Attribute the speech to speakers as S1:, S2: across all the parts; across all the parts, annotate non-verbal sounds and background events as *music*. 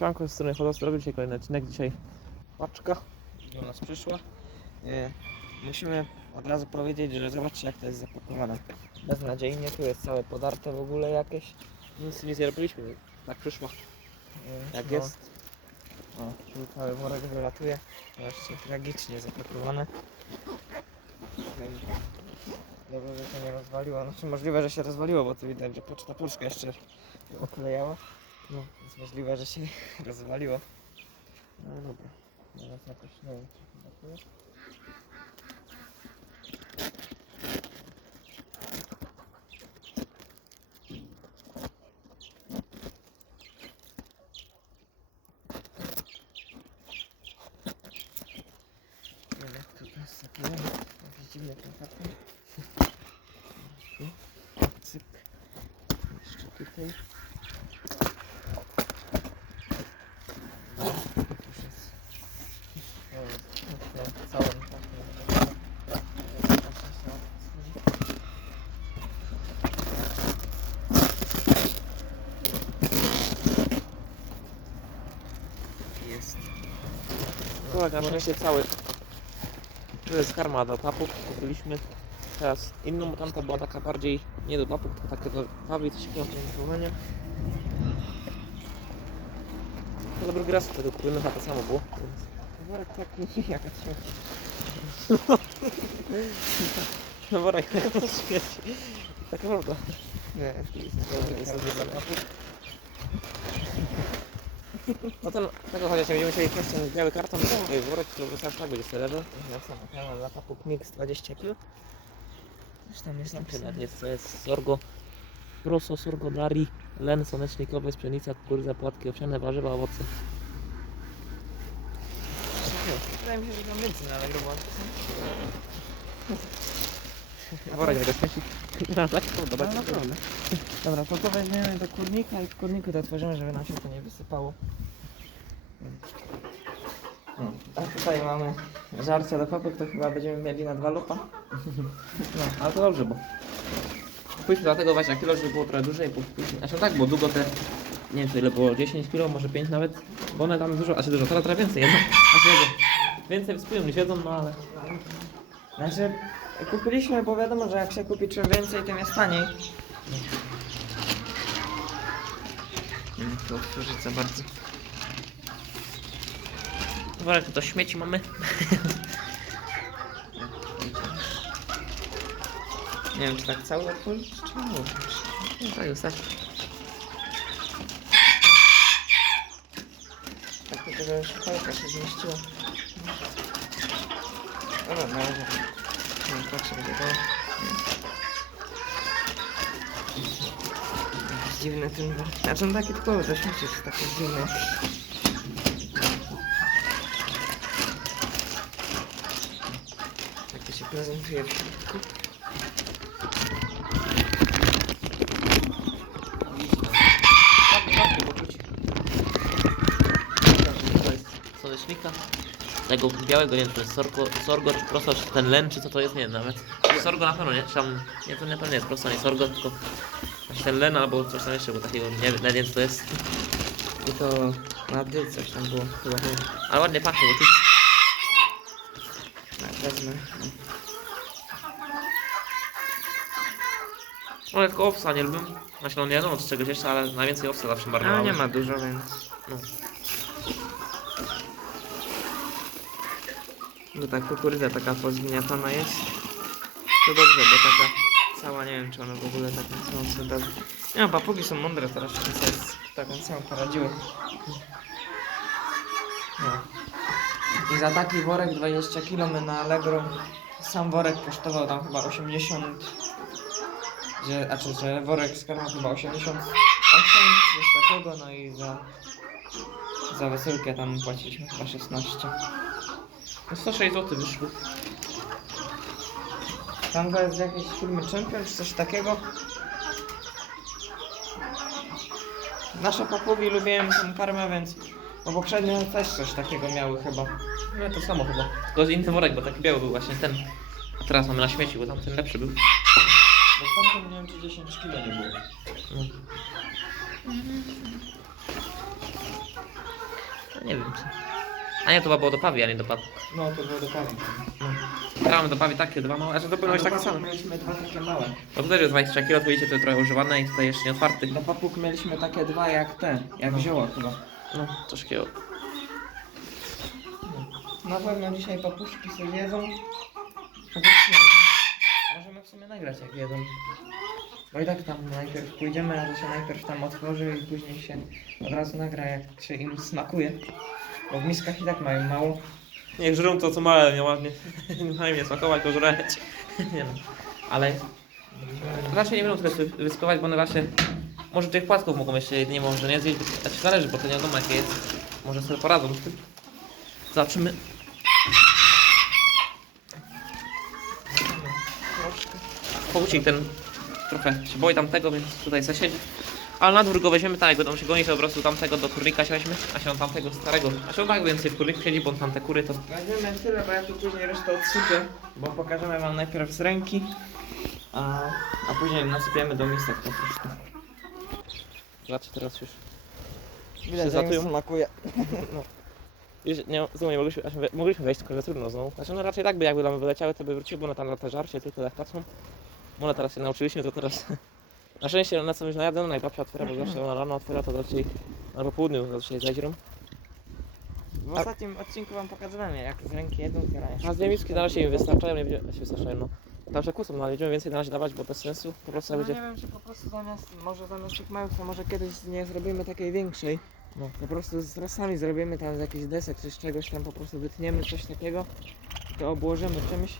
S1: Siemanko, z strony Fotostrowy, dzisiaj kolejny odcinek, dzisiaj paczka do nas przyszła. E, musimy od razu powiedzieć, że zobaczcie jak to jest zapakowane. Beznadziejnie, tu jest całe podarte w ogóle jakieś. Nic nic nie robiliśmy, tak przyszło jak
S2: no,
S1: jest. O, tu cały worek wylatuje, zobaczcie, tragicznie zapakowane. Dobrze, że się nie rozwaliło, znaczy możliwe, że się rozwaliło, bo tu widać, że poczta puszka jeszcze oklejała. No, jest możliwe, że się *laughs* rozwaliło. No dobra. Teraz jakoś. Jakieś dziwne ten karton. Tu. Cyk. Jeszcze tutaj. Już jest. O, jest na całym takim. Jest. Kolega, na szczęście cały. Tu jest karma do papug, kupiliśmy. Teraz inną, tamta była taka bardziej nie do papug, tylko taka do pawi, coś takiego do no dobry raz wtedy kupimy, a to samo było. Worek taki jaka śmieci. No worek jak to śmieci. Taka prawda. Nie, jest jest za papug. No ten, tego chociaż będziemy musieli wziąć ten biały karton, no, worek, który wystarczy tak będzie sobie level. Ja sam ja lata Puck Mix 20 kg.
S2: Coś tam jest napisane.
S1: jest, to jest sorgo, proso, sorgo dari, len słonecznikowy, pszenica, kukurydza, płatki owsiane, warzywa, owoce.
S2: Wydaje mi się, że tam więcej na Allegro było
S1: Tego śmieci. *laughs* No tak, podoba
S2: No naprawdę. Dobra, to to weźmiemy do kurnika i w kurniku to otworzymy, żeby nam się to nie wysypało. No, a tutaj mamy żarcie do papek, to chyba będziemy mieli na dwa lupa.
S1: No, ale to dobrze, bo kupiliśmy dlatego właśnie kilo, żeby było trochę dłużej, bo później, znaczy tak, bo długo te, nie wiem, to ile było, 10 kilo, może 5 nawet, bo one tam dużo, a się dużo, teraz trochę więcej jedzą, a się jedzą. Więcej niż jedzą, no ale...
S2: Znaczy, kupiliśmy, bo wiadomo, że jak się kupi czym więcej, tym jest taniej.
S1: Mm, To otworzyć za bardzo. Worek to śmieci mamy.
S2: Nie wiem, czy tak cały otworzyć, czy nie otworzyć.
S1: No tak, wystarczy.
S2: Tak tylko, że już kolejka się zmieściła. Dobra, na razie. Nie, patrzę, będzie to. Jakiś dziwny ten worek. Znaczy on taki typowy, to śmieci jest taki dziwny. Jak to się prezentuje w środku.
S1: Ładnie, Tego białego, nie wiem, czy to jest sorgo, sorgo czy proso, czy ten len, czy co to jest, nie wiem nawet. Sorgo na pewno, nie? Czy tam, nie, to na pewno jest prosto, nie sorgo, tylko ten len albo coś tam jeszcze, bo takiego, nie wiem, nie wiem co to jest.
S2: I to na dół coś tam było chyba. nie.
S1: Ale ładnie pachnie, bo czuć.
S2: Tak, wezmę.
S1: No tylko owsa nie lubię. Znaczy no nie wiadomo czy czegoś jeszcze, ale najwięcej owsa zawsze marnowało.
S2: Ale nie ma dużo, więc.
S1: No.
S2: Bo ta kukurydza taka pozgniatana jest. To dobrze, bo taka cała, nie wiem czy one w ogóle taką całą sobie dadzą. Nie no, papugi są mądre teraz, żeby sobie taką całą poradziły. No. I za taki worek 20 kg na Allegro, sam worek kosztował tam chyba 80, że, a czy, że worek z karmą chyba 88, coś takiego, no i za, za wysyłkę tam płaciliśmy chyba 16.
S1: No 106 zł wyszło.
S2: To jest z jakiejś firmy Champion czy coś takiego. Nasze papugi lubiłem tą karmę, więc bo poprzednio też coś takiego miały chyba.
S1: No to samo chyba. Tylko z inny worek, bo taki biały był właśnie ten. A teraz mamy na śmieci, bo tamten lepszy był.
S2: Bo w tamtym nie wiem czy 10 kg nie było.
S1: No. Nie wiem. Czy... A nie, to chyba było do pawi, a nie do papu.
S2: No, to było do kawy.
S1: Ja mam do pawi takie dwa małe, a że to być takie same.
S2: Mieliśmy dwa takie małe.
S1: To tutaj jest 20 kg, to widzicie, to trochę używane i tutaj jeszcze nie otwarty.
S2: Do papug mieliśmy takie dwa jak te, jak zioła chyba.
S1: No, coś takiego.
S2: Na pewno dzisiaj papuszki sobie jedzą. Możemy w sumie nagrać jak jedzą. Bo i tak tam najpierw pójdziemy, a to się najpierw tam otworzy i później się od razu nagra jak się im smakuje. Bo w miskach i tak mają mało.
S1: Niech żrą to co małe, nie ładnie. Nie *laughs* nie smakować, to żreć. *laughs* nie no. Ale raczej nie będą tyle wyskować, bo one właśnie może tych płatków mogą jeszcze jedynie może nie zjeść, znaczy zależy, bo to nie wiadomo jakie jest. Może sobie poradzą. Zobaczymy. Powrócik ten trochę się boi tamtego, więc tutaj se siedzi. Ale na dwór go weźmiemy tak, jak będą się gonić, to po prostu tamtego do kurnika się a się on tamtego starego. A się on tak więcej w kurniku siedzi, bo on tamte kury to
S2: Weźmiemy tyle, bo ja tu później resztę odsypię, bo pokażemy wam najpierw z ręki, a, a później nasypiemy do misek po prostu.
S1: Zobaczcie teraz już.
S2: Ile
S1: zatują.
S2: smakuje. *laughs*
S1: Już nie, znowu nie mogliśmy, znaczy, mogliśmy wejść, tylko że trudno znowu. Znaczy no raczej tak by jakby nam wyleciały, to by wróciły, bo one tam na te żarcie tylko tak patrzą. One teraz się nauczyliśmy, to teraz... Na szczęście one są już najadone, no i babcia otwiera, bo zawsze ona rano otwiera, to raczej... No po południu raczej zajrzą.
S2: W ostatnim odcinku wam pokazałem jak z ręki jedzą otwierają.
S1: A dwie miski na razie im wystarczają, nie będzie... się wystarczają, no. Tam że kusą, no ale będziemy więcej na razie dawać, bo bez sensu. Po prostu
S2: No,
S1: będzie...
S2: nie wiem, czy po prostu zamiast, może zamiast tych małych, to może kiedyś z nie zrobimy takiej większej.
S1: No.
S2: Po prostu z trosami zrobimy tam z jakichś desek, czy z czegoś tam po prostu wytniemy coś takiego, to obłożymy czymś.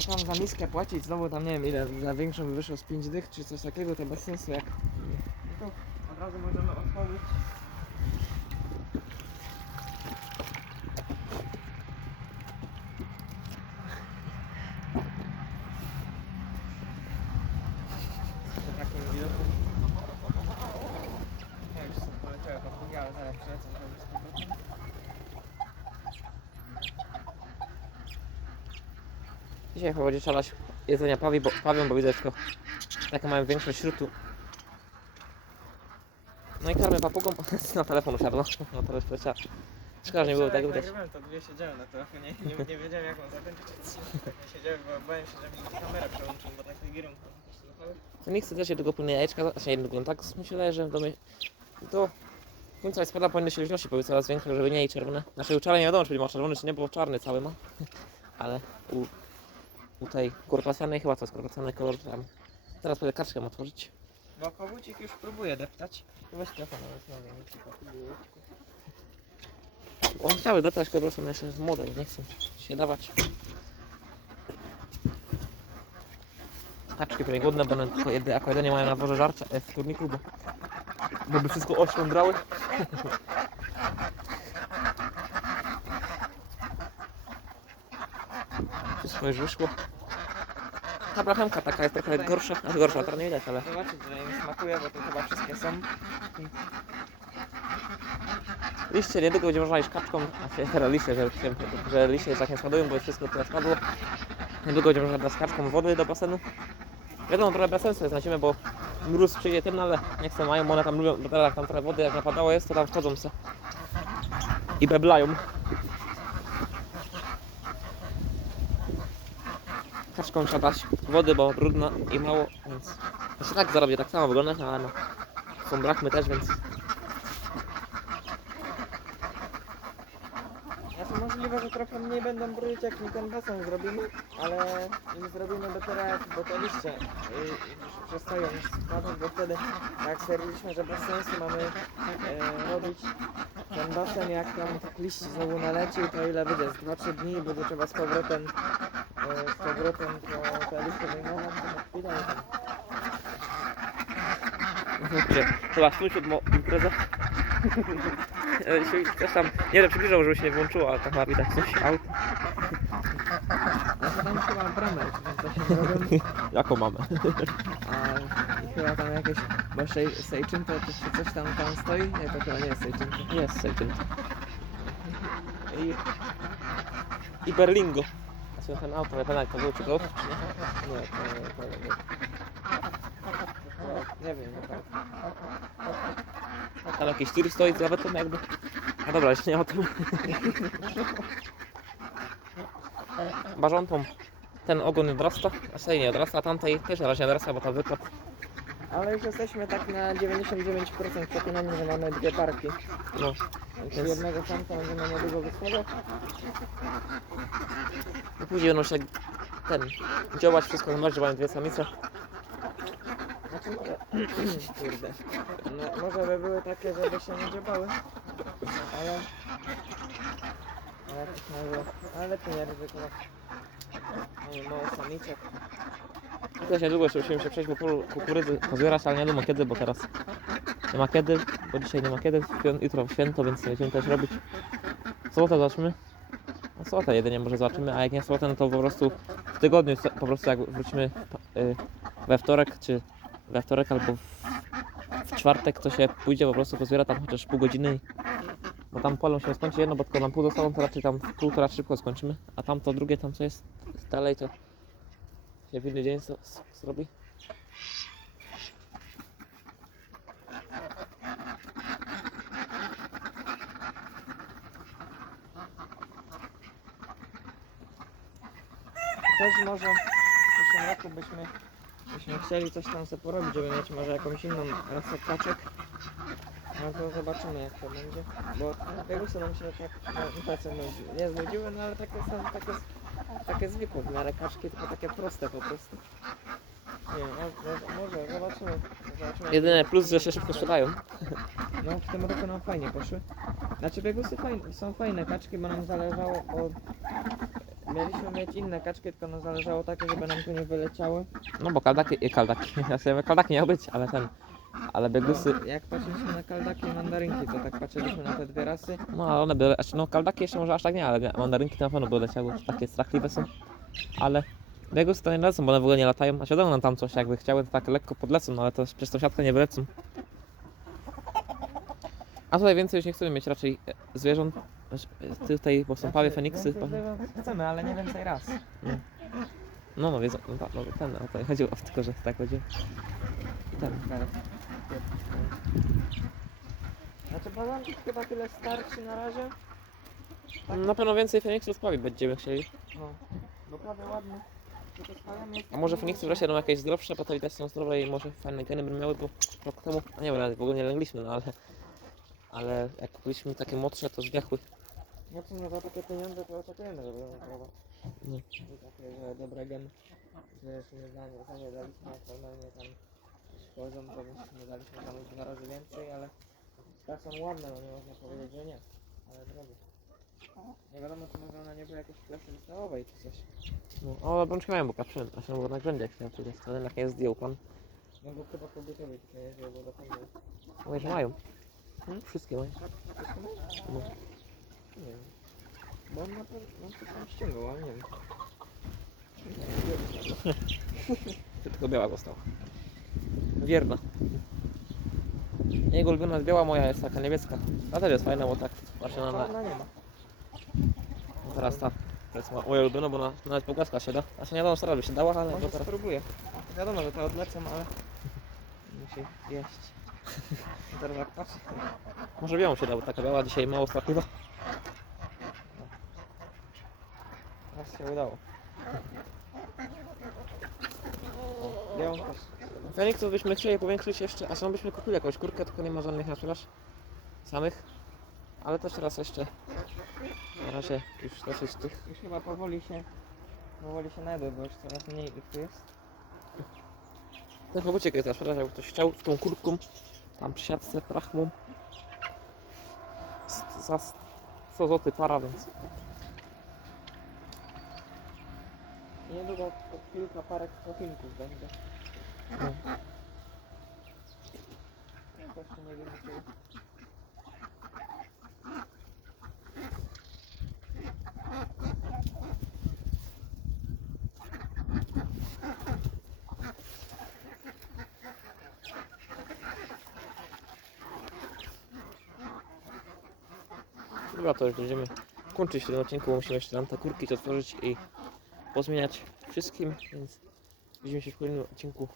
S2: Tam za miskę płacić, znowu tam nie wiem ile, za większą by wyszło z 5 dych, czy coś takiego, to bez sensu jak... No to od razu możemy otworzyć. Po takim widoku. Ja już sobie poleciałem papugi, ale zaraz przylecę zrobić z powrotem.
S1: Dzisiaj chyba będzie szalać jedzenia pawi, bo, pawią, bo widzę tylko taką mają większość śrutu. No i karmy papugą, *laughs* na telefon usiadło, no to już leciała. Szkoda, że nie było
S2: jak
S1: widać.
S2: nagrywałem, to dwie siedziałem na telefonie i nie, nie wiedziałem jak mam zakończyć odcinek. Tak nie siedziałem, bo bałem się, że mi kamerę przełączą, bo tak nie gierą też
S1: nie chcę też jednego płynne jajeczka, znaczy jednego, no tak mi się wydaje, że do mnie, do końca listopada powinny się luźności były coraz większe, żeby nie i czerwone. Znaczy u nie wiadomo, czy ma czerwony, czy nie, bo czarny cały ma. *laughs* Ale u, tej korpacjanej chyba to jest korpacjany kolor tam. Teraz pójdę kaczkę otworzyć.
S2: Bo kogucik już próbuje deptać. Weź telefon, ale znowu mi przypadł.
S1: On chciały dodać, tylko po prostu one jeszcze jest młode, nie chcą się dawać. Kaczki pewnie głodne, bo one tylko jedy, jako jedynie mają na dworze żarcia e, w turniku, bo, bo by wszystko oślądrały. *laughs* Wszystko już wyszło. Ta brachemka taka jest trochę gorsza, a gorsza, teraz nie widać, ale
S2: Zobaczyć, że im smakuje, bo to chyba wszystkie są.
S1: liście niedługo będzie można iść kaczką, a się teraz *laughs* liście, że, że liście tak nie składują, bo wszystko teraz spadło. Niedługo będzie można z kaczką wody do basenu. Wiadomo, trochę bez sensu jest na zimę, bo mróz przyjdzie tym, no ale nie chcę mają, bo one tam lubią, bo teraz jak tam trochę wody jak napadało jest, to tam wchodzą se. I beblają. Kaczką trzeba wody, bo brudna i mało, więc... Znaczy tak zarobię tak samo wyglądać, ale no... Są brachmy też, więc...
S2: Znaczy możliwe, że trochę mniej będą brudzić jak mi ten basen zrobimy, ale nie zrobimy dopiero jak, bo te liście y, przestają spadać, bo wtedy jak stwierdziliśmy, że bez sensu mamy e, robić ten basen, jak tam tych liści znowu naleci, to ile będzie? Z 2-3 dni będzie trzeba z powrotem z powrotem to te liście wyjmować, to chwilę.
S1: Że chyba sąsiad ma imprezę. Dzisiaj Też tam, nie wiem, przybliżał, żeby się nie włączyło, ale tam chyba widać coś aut.
S2: Ja tam chyba bramę, czy coś tam robią.
S1: Jaką mamy?
S2: A chyba tam jakieś, bo Sej- Sejczynko to czy coś tam tam stoi? Nie, to chyba nie jest Sejczynko.
S1: Jest, Sejczyn. I... I Berlingo. Ten auto, jak to był, czy nie?
S2: To nie, to nie. To, nie wiem, nie tak.
S1: Tam jakiś tir stoi z lawetą jakby. A dobra, jeszcze nie o tym. Barzątą ten ogon nie odrasta, a nie odrasta, a tamtej też na razie odrasta, bo tam wykład. Ale już jesteśmy tak na 99% przekonani, że mamy dwie parki. No, więc jednego samca będziemy niedługo wysłać. I później będą się ten działać wszystko na że mają dwie samice. Znaczy może, kurde, no, może by były takie, żeby się nie dziobały, ale, ale tak ale lepiej nie ryzykować. Mamy mało samiczek. Też niedługo jeszcze musimy się przejść po polu kukurydzy, pozbierać, ale nie wiadomo kiedy, bo teraz nie ma kiedy, bo dzisiaj nie ma kiedy, jutro święto, więc nie będziemy też robić. Sobotę zobaczymy. No sobotę jedynie może zobaczymy, a jak nie sobotę, no to po prostu w tygodniu, po prostu jak wrócimy y, we wtorek, czy we wtorek albo w, czwartek, to się pójdzie po prostu pozbiera tam chociaż pół godziny. Bo tam polą się skończy jedno, bo tylko nam pół zostało, to raczej tam półtora szybko skończymy. A tam to drugie, tam co jest dalej, to się w inny dzień zrobi. Też może w przyszłym roku byśmy, byśmy chcieli coś tam sobie porobić, żeby mieć może jakąś inną rasę kaczek. No to zobaczymy jak to będzie. Bo wielusy nam się tak, no, nie znudziły, no ale takie są takie, takie zwykłe w miarę kaczki, tylko takie proste po prostu. Nie, no, no, może zobaczymy. zobaczymy. Jedyny plus, że się szybko sprzedają. No w tym roku nam fajnie poszły. Znaczy biegusy fajne, są fajne kaczki, bo nam zależało od... Mieliśmy mieć inne kaczki, tylko nam zależało takie, żeby nam tu nie wyleciały. No bo kaldaki, kaldaki, ja sobie kaldaki miał być, ale ten, ale biegusy... No, jak patrzyliśmy na kaldaki i mandarynki, to tak patrzyliśmy na te dwie rasy. No ale one by, znaczy, no kaldaki jeszcze może aż tak nie, ale mandarynki to na pewno by leciały, takie strachliwe są. Ale biegusy to nie lecą, bo one w ogóle nie latają, a wiadomo, nam tam coś jakby chciały, to tak lekko podlecą, no ale to przez tą siatkę nie wylecą. A tutaj więcej już nie chcemy mieć raczej e, zwierząt. E, Tutaj, bo są pawie Feniksy.
S2: Chcemy, ale nie więcej raz.
S1: No, no, wiedzą, no, tak, no ten, o to chodziło, tylko że tak chodzi. I ten. Znaczy bazanki chyba tyle starczy na razie. Na pewno więcej Feniksów pawi będziemy chcieli. No, bo prawie ładnie. A może Feniksy wreszcie będą jakieś zdrowsze, bo to widać są zdrowe i może fajne geny by miały, bo rok temu, a nie wiem, nawet w ogóle nie lęgliśmy, no ale ale jak kupiliśmy takie młodsze, to zdechły. No co, no za takie pieniądze to oczekujemy, żeby ją próbować. No. I takie, że dobre geny, że jeszcze nie za nie, za nie daliśmy, normalnie tam poziom, to byśmy daliśmy tam już dwa razy więcej, ale tak są ładne, no nie można powiedzieć, że nie, ale drogie. Nie wiadomo, czy może one nie były jakieś klasy listonowej czy coś. No, o, bączki mają boka przynęt, a się na grzędzie, jak chciałem powiedzieć, ale jak nie zdjął pan. No bo chyba kobietowie tutaj nie zdjął, bo zapomniał. Mówię, że mają. Hmm? Wszystkie mają. No. Nie wiem. Bo on na pewno no, to tam ściągał, ale nie wiem. *laughs* Tylko biała została. Wierna. Jego ulubiona jest biała, moja jest taka niebieska. Ta też jest fajna, bo tak właśnie na... na... nie ma. No teraz ta. To jest mo- moja ulubiona, bo na, nawet pogłaska się da. Znaczy nie wiadomo, co robi się dała, ale Może teraz... spróbuję. Wiadomo, że to odlecą, ale... Musi jeść. *laughs* Teraz jak patrzę. Może białą się da, bo taka biała dzisiaj mało strachliwa. Raz się udało. Białą też. Feniksów byśmy chcieli powiększyć jeszcze, a są byśmy kupili jakąś kurkę, tylko nie ma żadnych na sprzedaż. Samych. Ale też teraz jeszcze. Na razie już dosyć tych. Już chyba powoli się. Powoli się najdę, bo już coraz mniej ich tu jest. Ten pobuciek jest na sprzedaż, jakby ktoś chciał z tą kurką. Tam przy siatce prachmą. Za 100 zł para, więc. Niedługo kilka parek profilków będzie. No. Jeszcze nie wiem, czy... Dobra, to już będziemy kończyć ten odcinku, bo musimy jeszcze tam te kurki otworzyć i pozmieniać wszystkim, więc widzimy się w kolejnym odcinku